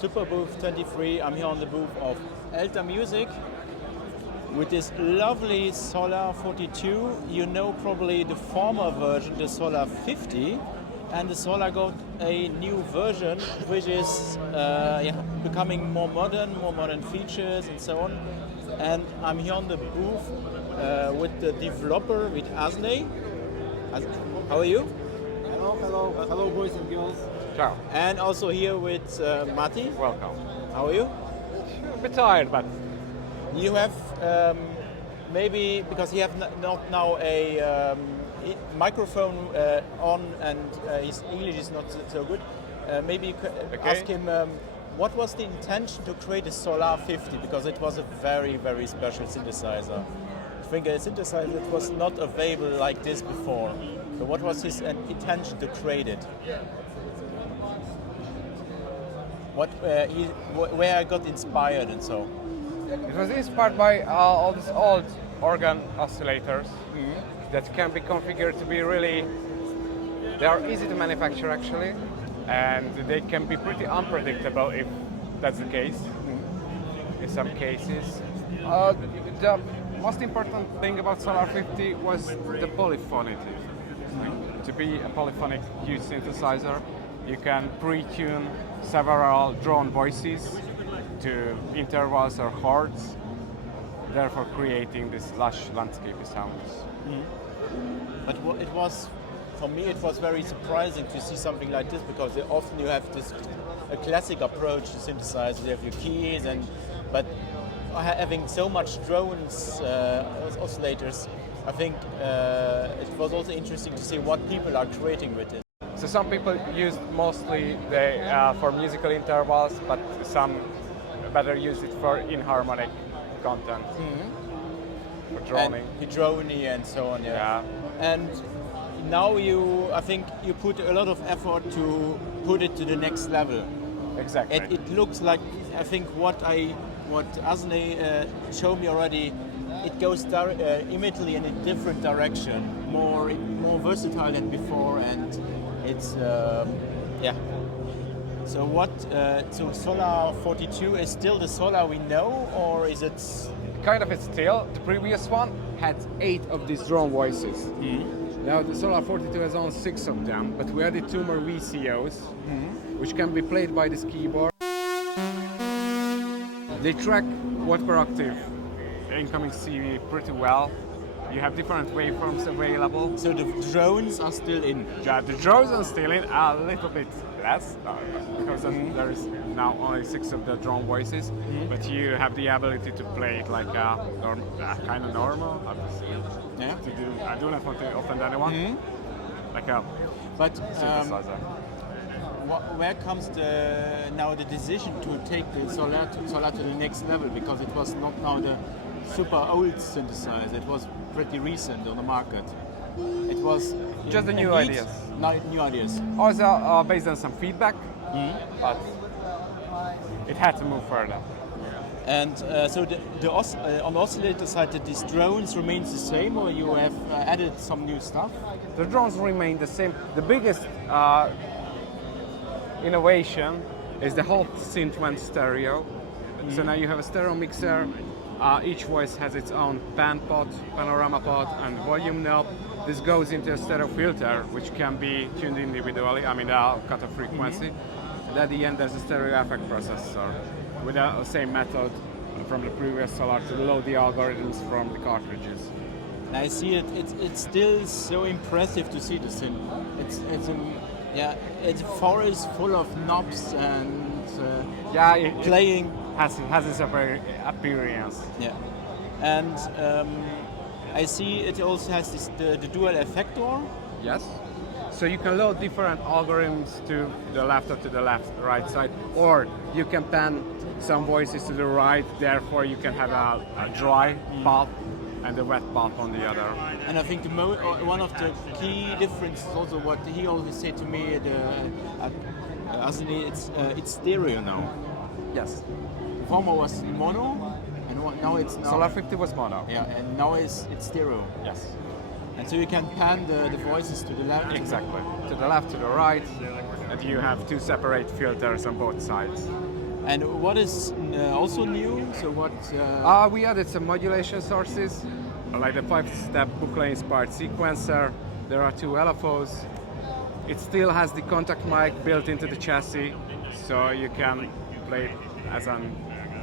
Superbooth 23. I'm here on the booth of Elta Music with this lovely Solar 42. You know probably the former version, the Solar 50, and the Solar got a new version which is becoming more modern features and so on. And I'm here on the booth with the developer, with Asley. How are you? Hello, boys and girls. Ciao. And also here with Matti. Welcome. How are you? A bit tired, but You have maybe because you have not now a microphone on, and his English is not so good. Maybe you could ask him what was the intention to create a Solar 50, because it was a very, very special synthesizer. I think a synthesizer that was not available like this before. So what was his intention to create it? Where I got inspired and so. it was inspired by all these old organ oscillators that can be configured to be really. They are easy to manufacture actually, and they can be pretty unpredictable if that's the case. In some cases, the most important thing about Solar 50 was the polyphonity. To be a polyphonic huge synthesizer, you can pre-tune several drone voices to intervals or chords, therefore creating this lush landscapey sounds. But it was, for me, it was very surprising to see something like this, because often you have a classic approach to synthesizers. You have your keys, but having so much drones, oscillators, I think it was also interesting to see what people are creating with it. So some people use mostly for musical intervals, but some better use it for inharmonic content, for droning. And drony and so on, Yeah. And now I think you put a lot of effort to put it to the next level. Exactly. It looks like, I think what Asley showed me already, it goes immediately in a different direction, more versatile than before, and it's So so Solar 42 is still the Solar we know, or is it? Kind of, it's still. The previous one had 8 of these drone voices. Now the Solar 42 has only 6 of them, but we added 2 more VCOs, which can be played by this keyboard. They track what octave incoming CV pretty well. You have different waveforms available. So the drones are still in. Yeah, the drones are still in a little bit less, because there is now only 6 of the drone voices, but you have the ability to play it like a kind of normal. Yeah. I do not want to offend anyone. Like a synthesizer. Where comes now the decision to take the Solar to the next level? Because it was not now the super old synthesizer. It was pretty recent on the market. It was just the new ideas. New ideas. Also based on some feedback, but it had to move further. And so on the oscillator side, these drones remains the same, or you have added some new stuff? The drones remain the same. The biggest innovation is the whole SYNTH went stereo. So now you have a stereo mixer. Each voice has its own pan pot, panorama pot, and volume knob. This goes into a stereo filter, which can be tuned individually. I mean, cutoff frequency. And at the end, there's a stereo effect processor with the same method from the previous Solar to load the algorithms from the cartridges. And I see it. It's still so impressive to see the synth. It's a forest full of knobs and playing. Has its appearance. Yeah, and I see it also has the dual effector. Yes. So you can load different algorithms to the left or to the right side, or you can pan some voices to the right. Therefore, you can have a dry pulp and a wet pulp on the other. And I think one of the key differences, also what he always said to me, it's stereo now. Yes. Former was mono, and now it's Solar 50 was mono. Yeah, and now it's stereo. Yes. And so you can pan the voices to the left. Exactly. To the left, to the right, and you have 2 separate filters on both sides. And what is also new? So what? We added some modulation sources, like the 5-step Buchla-inspired sequencer. There are 2 LFOs. It still has the contact mic built into the chassis, so you can play it as an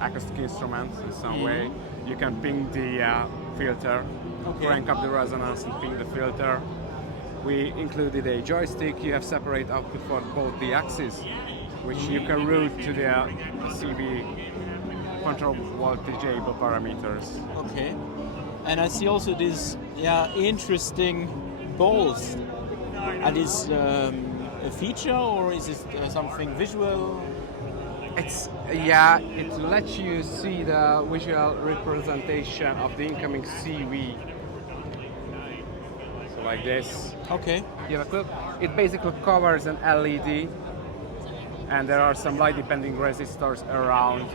acoustic instrument in some way. You can ping the filter, crank up the resonance and ping the filter. We included a joystick. You have separate output for both the axes, which you can route to the CV control voltage able parameters. Okay. And I see also these interesting balls. Are these a feature or is it something visual? It lets you see the visual representation of the incoming CV. So like this. Okay. You have a look. It basically covers an LED, and there are some light depending resistors around.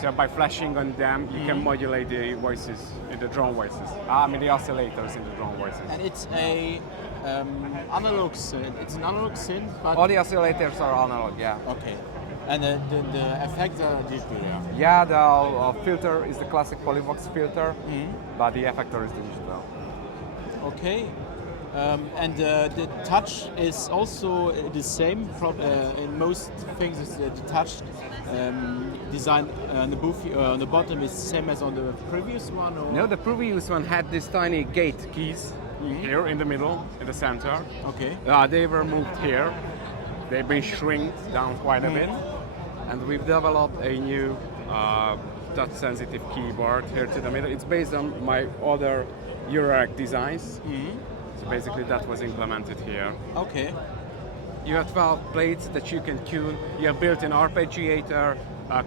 So by flashing on them, you can modulate the voices, the drone voices. The oscillators in the drone voices. And it's a analog synth. It's an analog synth, but All the oscillators are analog, yeah. okay. And the effects are digital, yeah. Yeah, the filter is the classic Polyvox filter, but the effector is digital. Okay. And the touch is also the same. In most things, the touch design on the booth on the bottom is the same as on the previous one. Or? No, the previous one had these tiny gate keys here in the middle, in the center. Okay. They were moved here. They've been shrinked down quite a bit, and we've developed a new touch-sensitive keyboard here to the middle. It's based on my other Eurorack designs. So basically that was implemented here. Okay. You have 12 plates that you can tune. You have built-in arpeggiator,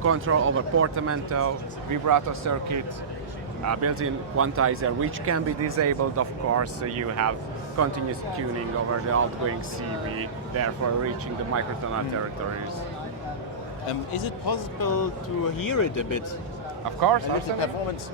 control over portamento, vibrato circuit, built-in quantizer, which can be disabled, of course, so you have continuous tuning over the outgoing CV, therefore reaching the microtonal territories. Is it possible to hear it a bit? Of course, A little performance.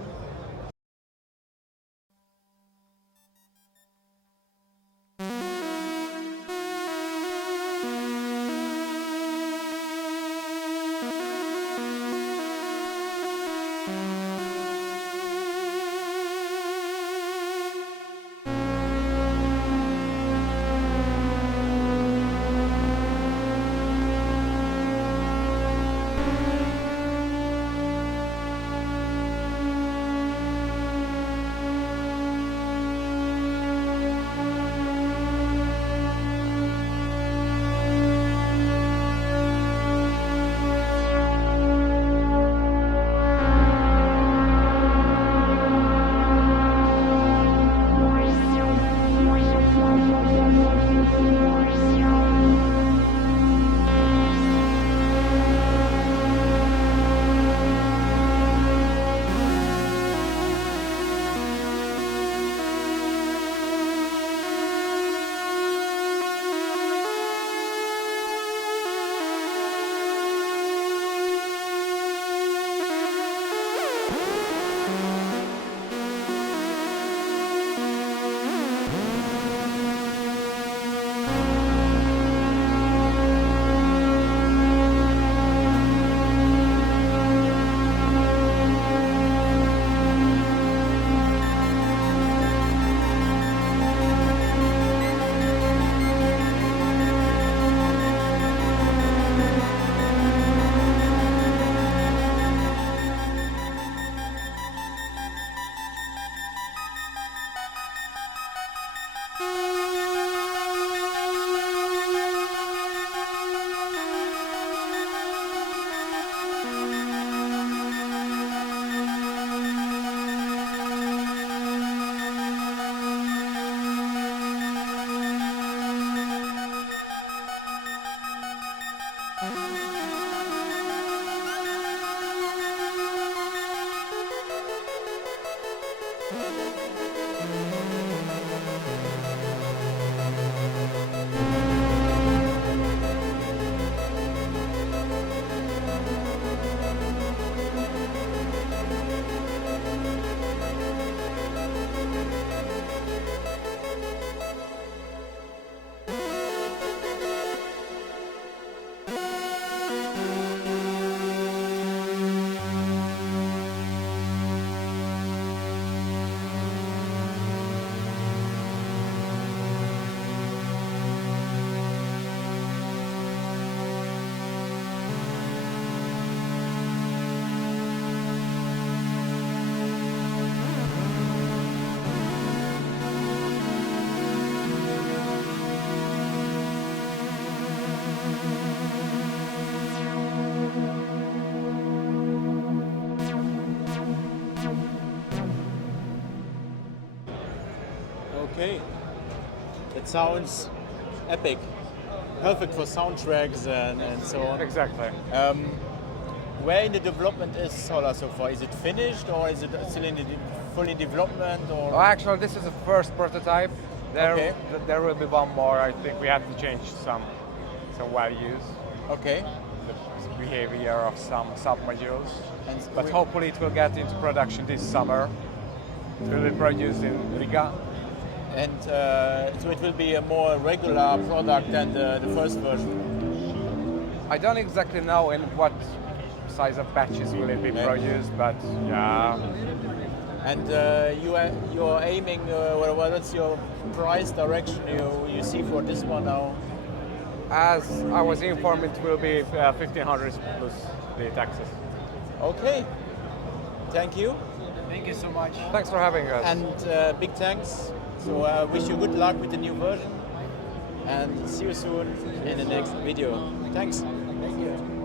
Okay. It sounds epic. Perfect for soundtracks and so on. Exactly. Where in the development is Solar so far? Is it finished or is it still in the fully development? Or Oh, actually, this is the first prototype. Okay. There will be one more. I think we have to change some values, okay. the behavior of some sub-modules. And But hopefully it will get into production this summer. It will be produced in Riga. And so it will be a more regular product than the first version. I don't exactly know in what size of batches will it be produced, but yeah. And you're aiming, what's your price direction you see for this one now? As I was informed, it will be 1,500 plus the taxes. Okay, thank you. Thank you so much. Thanks for having us. And big thanks. So I wish you good luck with the new version and see you soon in the next video. Thanks. Thank you.